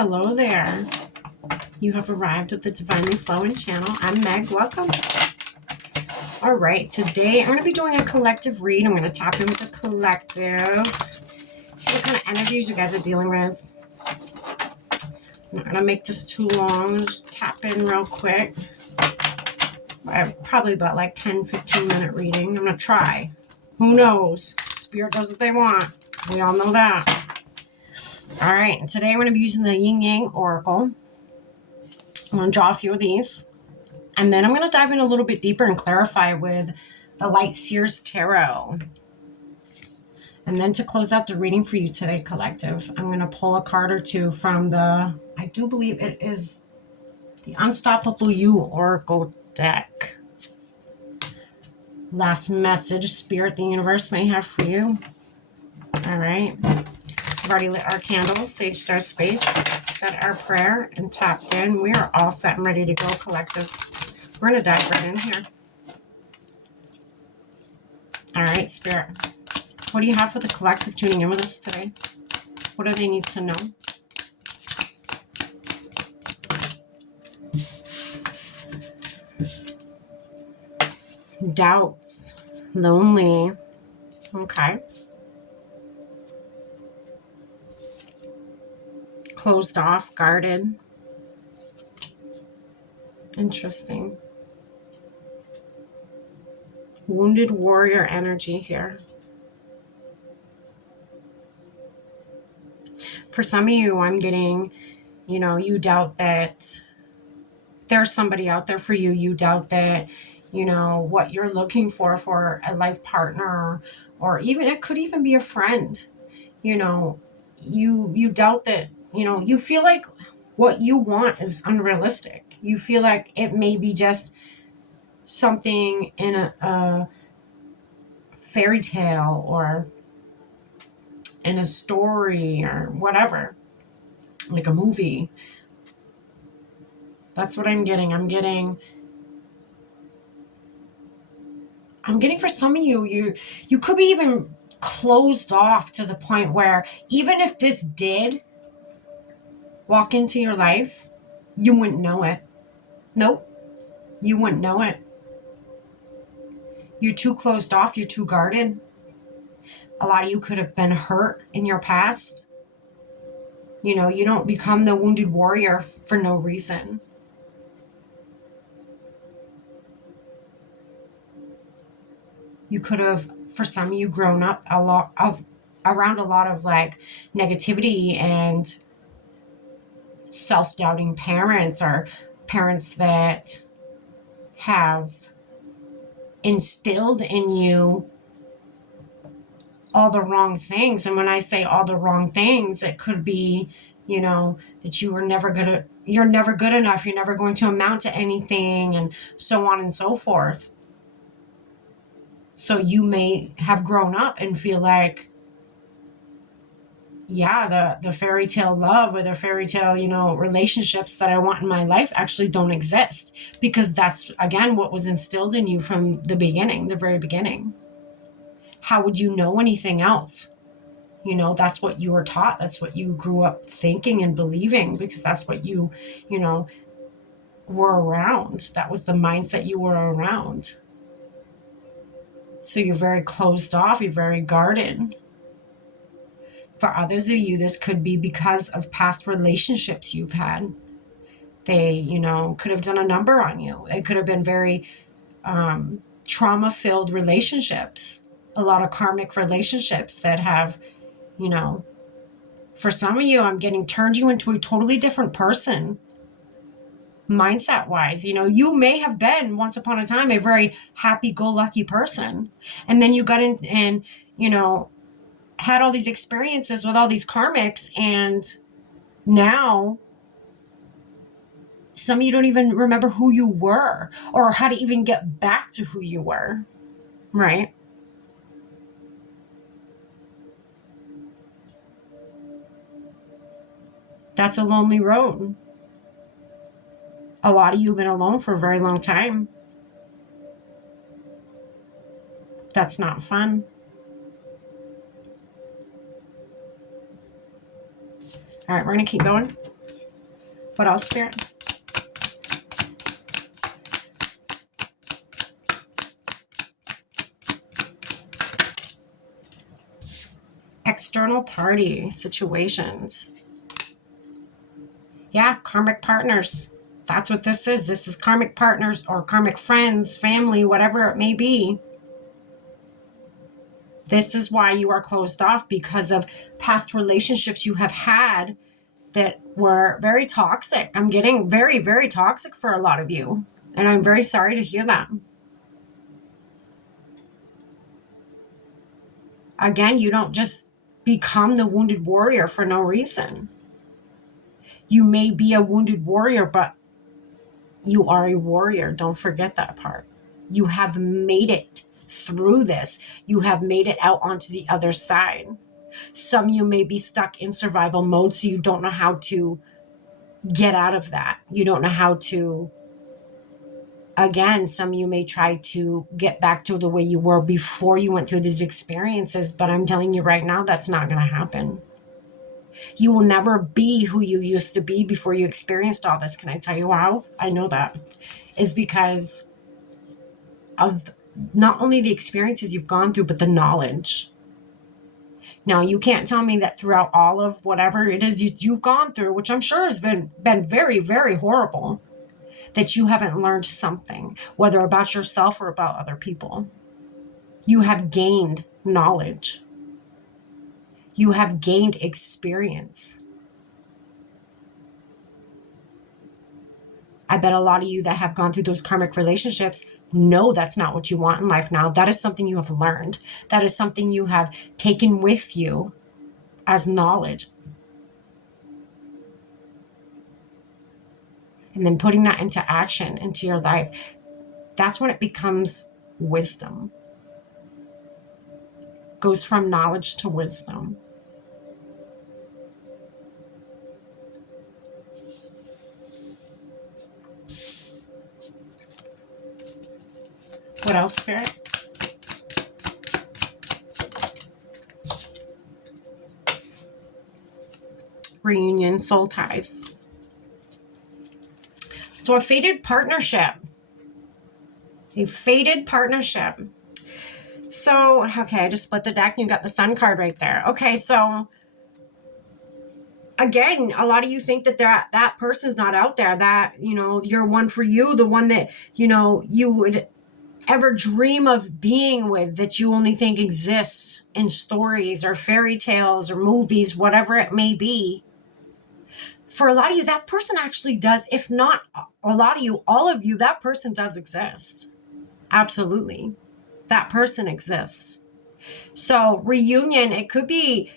Hello there. You have arrived at the Divinely Flowing channel. I'm Meg. Welcome. All right. Today I'm going to be doing a collective read. I'm going to tap in with the collective. See what kind of energies you guys are dealing with. I'm not going to make this too long. Just tap in real quick. Probably about like 10-15 minute reading. I'm going to try. Who knows? Spirit does what they want. We all know that. All right. And today I'm going to be using the Yin Yang Oracle. I'm going to draw a few of these. And then I'm going to dive in a little bit deeper and clarify with the Light Seers Tarot. And then to close out the reading for you today, collective, I'm going to pull a card or two from the, I do believe it is the Unstoppable You Oracle deck. Last message Spirit the universe may have for you. All right. We've already lit our candles, saged our space, said our prayer, and tapped in. We are all set and ready to go, collective. We're going to dive right in here. All right, Spirit. What do you have for the collective tuning in with us today? What do they need to know? Doubts. Lonely. Okay. Closed off. Guarded. Interesting. Wounded warrior energy here. For some of you, I'm getting, you doubt that there's somebody out there for you. You doubt that, what you're looking for a life partner, or even, it could even be a friend. You doubt that, you feel like what you want is unrealistic. You feel like it may be just something in a fairy tale or in a story or whatever, like a movie. That's what I'm getting. I'm getting for some of you, you could be even closed off to the point where even if this did walk into your life, you wouldn't know it. Nope. You wouldn't know it. You're too closed off. You're too guarded. A lot of you could have been hurt in your past. You don't become the wounded warrior for no reason. You could have, for some of you, grown up around a lot of like negativity and self-doubting parents, or parents that have instilled in you all the wrong things. And when I say all the wrong things, it could be, that you're never good enough, you're never going to amount to anything, and so on and so forth. So you may have grown up and feel like, yeah, the fairy tale love or the fairy tale, relationships that I want in my life actually don't exist, because that's, again, what was instilled in you from the beginning, the very beginning. How would you know anything else? That's what you were taught. That's what you grew up thinking and believing, because that's what you were around. That was the mindset you were around. So you're very closed off. You're very guarded. For others of you, this could be because of past relationships you've had. They, could have done a number on you. It could have been very trauma-filled relationships. A lot of karmic relationships that have, for some of you, I'm getting turned you into a totally different person. Mindset-wise, you may have been once upon a time a very happy-go-lucky person. And then you got in and, had all these experiences with all these karmics, and now some of you don't even remember who you were or how to even get back to who you were, right? That's a lonely road. A lot of you have been alone for a very long time. That's not fun. All right, we're going to keep going. What else, Spirit? External party situations. Yeah, karmic partners. That's what this is. This is karmic partners or karmic friends, family, whatever it may be. This is why you are closed off, because of past relationships you have had that were very toxic. I'm getting very, very toxic for a lot of you. And I'm very sorry to hear that. Again, you don't just become the wounded warrior for no reason. You may be a wounded warrior, but you are a warrior. Don't forget that part. You have made it through this. You have made it out onto the other side. Some of you may be stuck in survival mode, so you don't know how to get out of that. You don't know how to, again, some of you may try to get back to the way you were before you went through these experiences, but I'm telling you right now, that's not going to happen. You will never be who you used to be before you experienced all this. Can I tell you how? I know that is because of not only the experiences you've gone through, but the knowledge. Now, you can't tell me that throughout all of whatever it is you've gone through, which I'm sure has been very, very horrible, that you haven't learned something, whether about yourself or about other people. You have gained knowledge. You have gained experience. I bet a lot of you that have gone through those karmic relationships know that's not what you want in life now. That is something you have learned. That is something you have taken with you as knowledge. And then putting that into action, into your life, that's when it becomes wisdom. Goes from knowledge to wisdom. What else, Spirit? Reunion, soul ties. So a fated partnership. A fated partnership. So, okay, I just split the deck and you got the Sun card right there. Okay, so again, a lot of you think that that person's not out there, that, you know, you're one for you, the one that, you know, you would ever dream of being with, that you only think exists in stories or fairy tales or movies, whatever it may be. For a lot of you, that person actually does, if not a lot of you, all of you, that person does exist. Absolutely. That person exists. So reunion, it could be,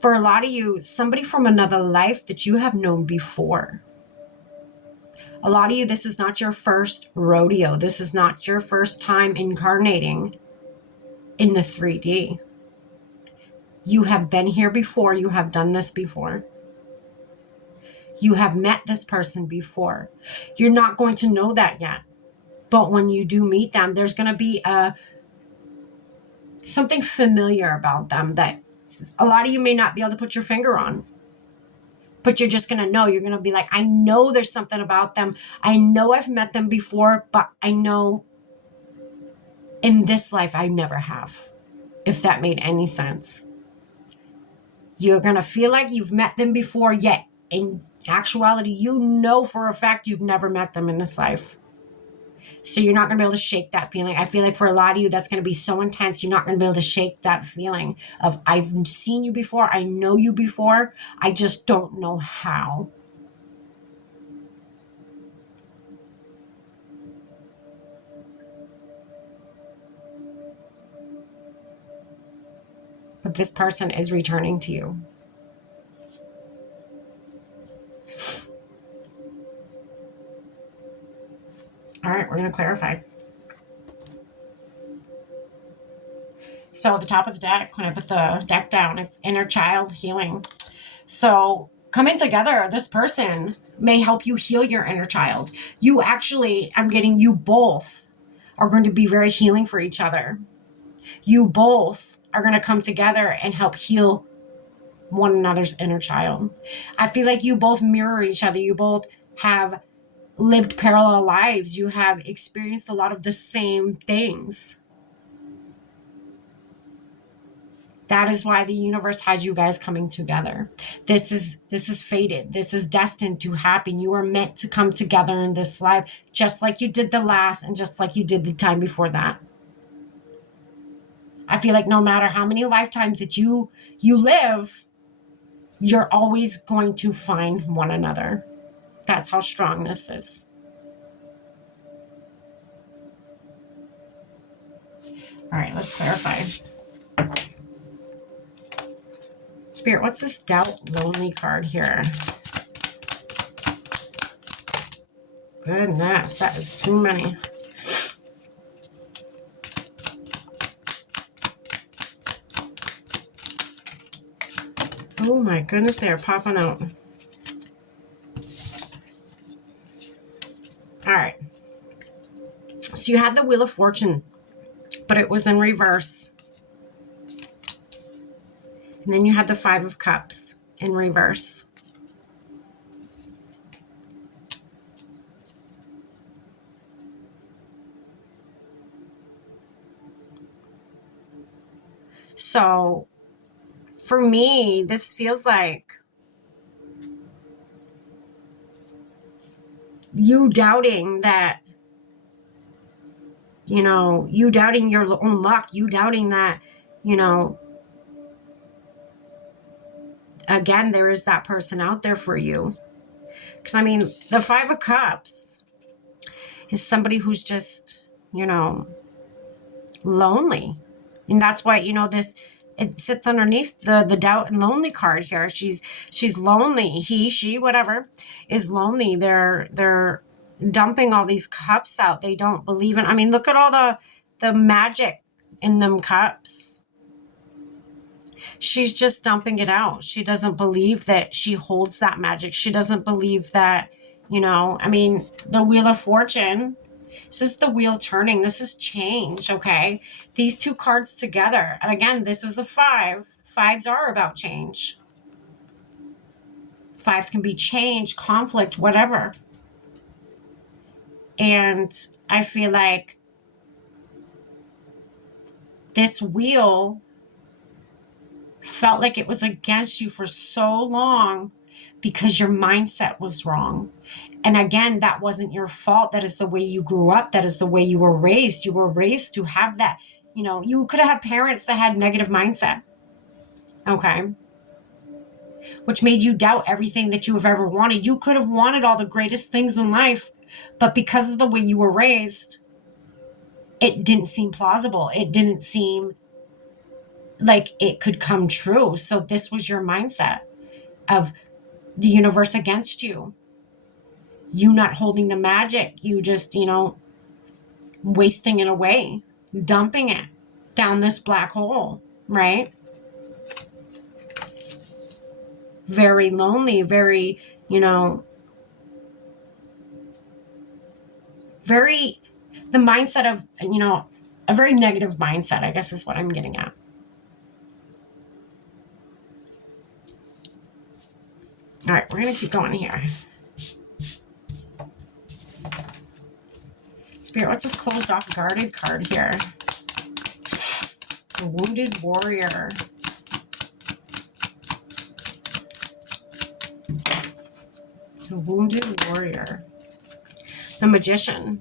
for a lot of you, somebody from another life that you have known before. A lot of you, this is not your first rodeo. This is not your first time incarnating in the 3D. You have been here before. You have done this before. You have met this person before. You're not going to know that yet. But when you do meet them, there's going to be something familiar about them that a lot of you may not be able to put your finger on. But you're just going to know. You're going to be like, I know there's something about them. I know I've met them before, but I know in this life I never have. If that made any sense. You're going to feel like you've met them before, yet in actuality, you know for a fact you've never met them in this life. So you're not going to be able to shake that feeling. I feel like for a lot of you, that's going to be so intense. You're not going to be able to shake that feeling of, I've seen you before. I know you before. I just don't know how. But this person is returning to you. All right, we're going to clarify. So at the top of the deck, when I put the deck down, it's inner child healing. So coming together, this person may help you heal your inner child. You actually, I'm getting you both are going to be very healing for each other. You both are going to come together and help heal one another's inner child. I feel like you both mirror each other. You both have lived parallel lives. You have experienced a lot of the same things. That is why the universe has you guys coming together. This is fated. This is destined to happen. You are meant to come together in this life, just like you did the last and just like you did the time before that. I feel like no matter how many lifetimes that you live, you're always going to find one another. That's how strong this is. All right, let's clarify. Spirit, what's this doubt, lonely card here? Goodness, that is too many. Oh my goodness, they are popping out. All right. So you had the Wheel of Fortune, but it was in reverse. And then you had the Five of Cups in reverse. So for me, this feels like you doubting that, you doubting your own luck, you doubting that, again, there is that person out there for you. Because, I mean, the Five of Cups is somebody who's just, lonely. And that's why, it sits underneath the doubt and lonely card here. She's lonely. He, she, whatever, is lonely. They're dumping all these cups out. They don't believe in. I mean, look at all the magic in them cups. She's just dumping it out. She doesn't believe that she holds that magic. She doesn't believe that, I mean, the Wheel of Fortune, this is the wheel turning. This is change, okay? These two cards together. And again, this is a 5. 5s are about change. 5s can be change, conflict, whatever. And I feel like this wheel felt like it was against you for so long because your mindset was wrong. And again, that wasn't your fault. That is the way you grew up. That is the way you were raised. You were raised to have that. You could have parents that had negative mindset. Okay. Which made you doubt everything that you have ever wanted. You could have wanted all the greatest things in life, but because of the way you were raised, it didn't seem plausible. It didn't seem like it could come true. So this was your mindset of the universe against you. You not holding the magic. You just, wasting it away, dumping it down this black hole, right? Very lonely, very, very, the mindset of, a very negative mindset, I guess is what I'm getting at. All right, we're going to keep going here. Spirit, what's this closed off guarded card here? The Wounded Warrior. The Wounded Warrior. The Magician.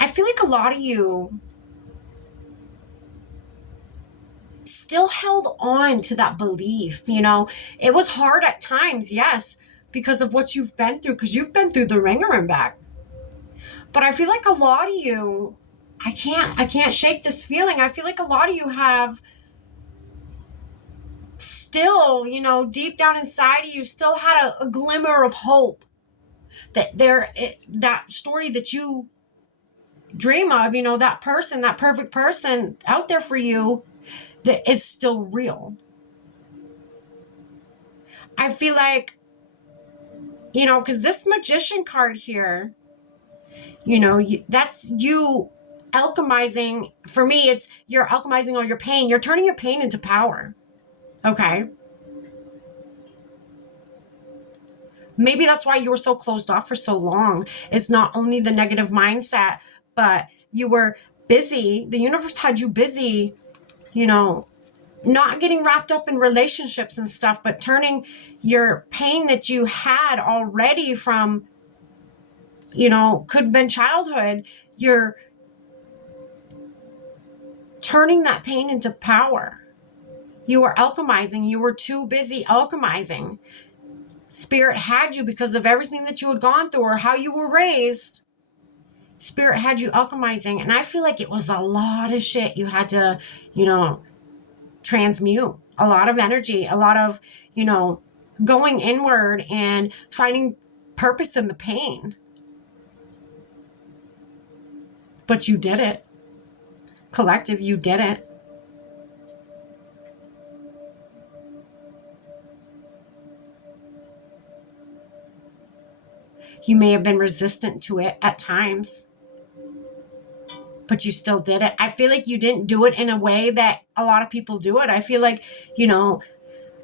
I feel like a lot of you still held on to that belief. It was hard at times, yes, because of what you've been through, because you've been through the ringer and back. But I feel like a lot of you, I can't shake this feeling. I feel like a lot of you have still, deep down inside of you, still had a glimmer of hope that that story that you dream of, you know, that person, that perfect person out there for you that is still real. I feel like, you know, because this Magician card here, you know, that's you alchemizing. For me, it's you're alchemizing all your pain. You're turning your pain into power. Okay. Maybe that's why you were so closed off for so long. It's not only the negative mindset, but you were busy. The universe had you busy, you know, not getting wrapped up in relationships and stuff, but turning your pain that you had already from, you know, could have been childhood, you're turning that pain into power. You were alchemizing. You were too busy alchemizing. Spirit had you because of everything that you had gone through or how you were raised. Spirit had you alchemizing. And I feel like it was a lot of shit you had to, you know, transmute. A lot of energy, a lot of, you know, going inward and finding purpose in the pain. But you did it. Collective, you did it. You may have been resistant to it at times, but you still did it. I feel like you didn't do it in a way that a lot of people do it. I feel like, you know,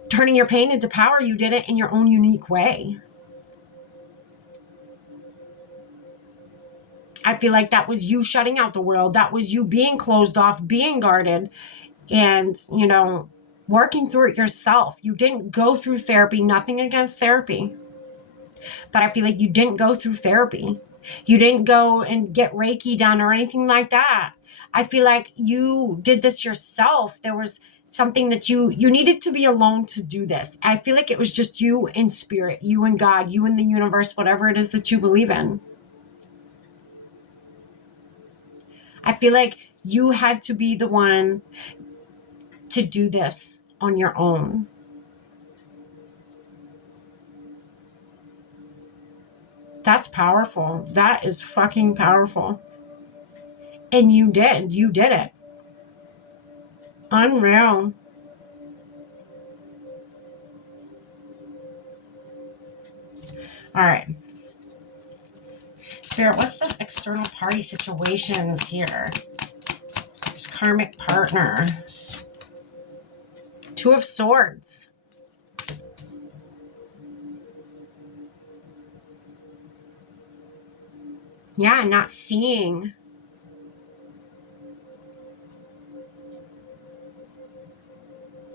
turning your pain into power, you did it in your own unique way. I feel like that was you shutting out the world. That was you being closed off, being guarded, and, you know, working through it yourself. You didn't go through therapy, nothing against therapy. But I feel like you didn't go through therapy. You didn't go and get Reiki done or anything like that. I feel like you did this yourself. There was something that you needed to be alone to do this. I feel like it was just you in spirit, you and God, you and the universe, whatever it is that you believe in. I feel like you had to be the one to do this on your own. That's powerful. That is fucking powerful. And you did. You did it. Unreal. All right. Spirit, what's this external party situations here? This karmic partner. Two of Swords. Yeah, not seeing.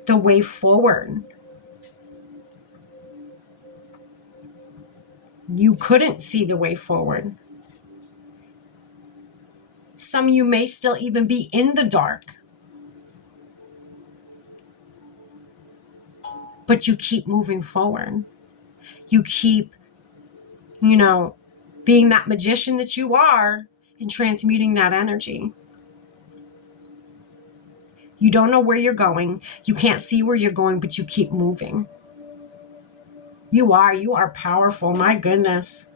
The way forward. You couldn't see the way forward. Some of you may still even be in the dark. But you keep moving forward. You keep, you know, being that magician that you are and transmuting that energy. You don't know where you're going. You can't see where you're going, but you keep moving. You are powerful. My goodness.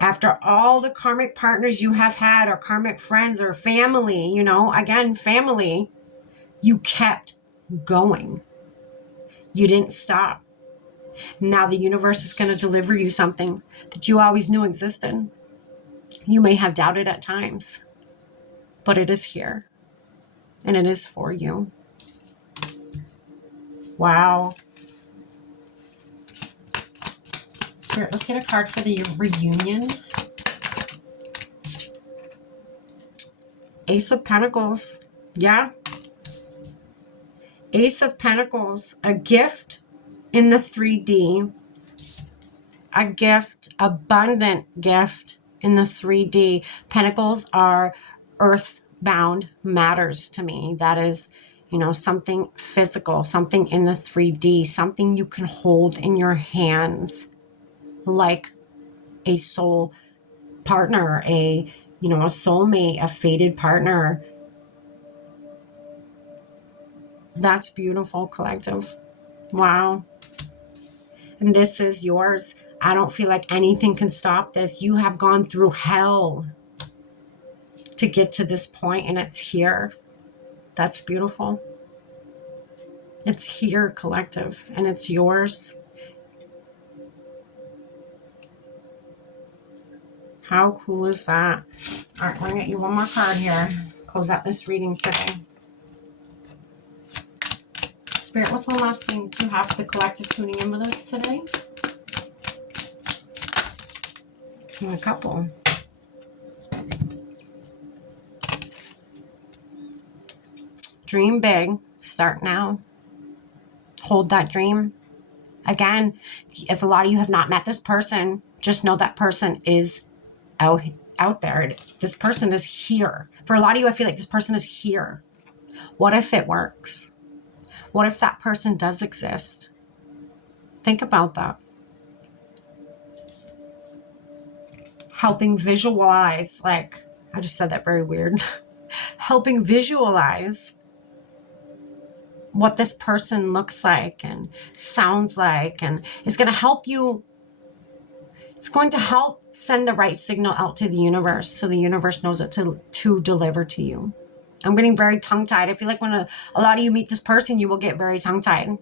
After all the karmic partners you have had or karmic friends or family, you know, again, family, you kept going. You didn't stop. Now the universe is going to deliver you something that you always knew existed. You may have doubted at times, but it is here and it is for you. Wow. Spirit, let's get a card for the reunion. Ace of Pentacles. Yeah. Ace of Pentacles. A gift in the 3D. A gift. Abundant gift in the 3D. Pentacles are earthbound matters to me. That is, you know, something physical, something in the 3D, something you can hold in your hands. Like a soul partner, a soulmate, a fated partner. That's beautiful, collective. Wow. And this is yours. I don't feel like anything can stop this. You have gone through hell. to get to this point, and it's here. That's beautiful. It's here, collective, and it's yours. How cool is that? All right, we're going to get you one more card here. Close out this reading today. Spirit, what's one last thing that you have for the collective tuning in with us today? And a couple. Dream big. Start now. Hold that dream. Again, if a lot of you have not met this person, just know that person is out there. This person is here. For a lot of you, I feel like this person is here. What if it works? What if that person does exist? Think about that. Helping visualize, like, I just said that very weird. Helping visualize what this person looks like and sounds like, and it's going to help you. It's going to help send the right signal out to the universe so the universe knows what to deliver to you. I'm getting very tongue-tied. I feel like when a lot of you meet this person, you will get very tongue-tied.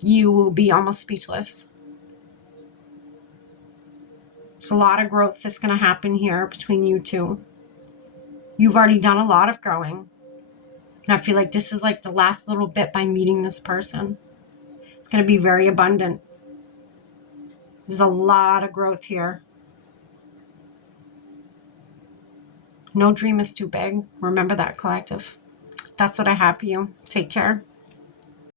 You will be almost speechless. There's a lot of growth that's going to happen here between you two. You've already done a lot of growing. And I feel like this is like the last little bit by meeting this person. It's going to be very abundant. There's a lot of growth here. No dream is too big. Remember that, collective. That's what I have for you. Take care.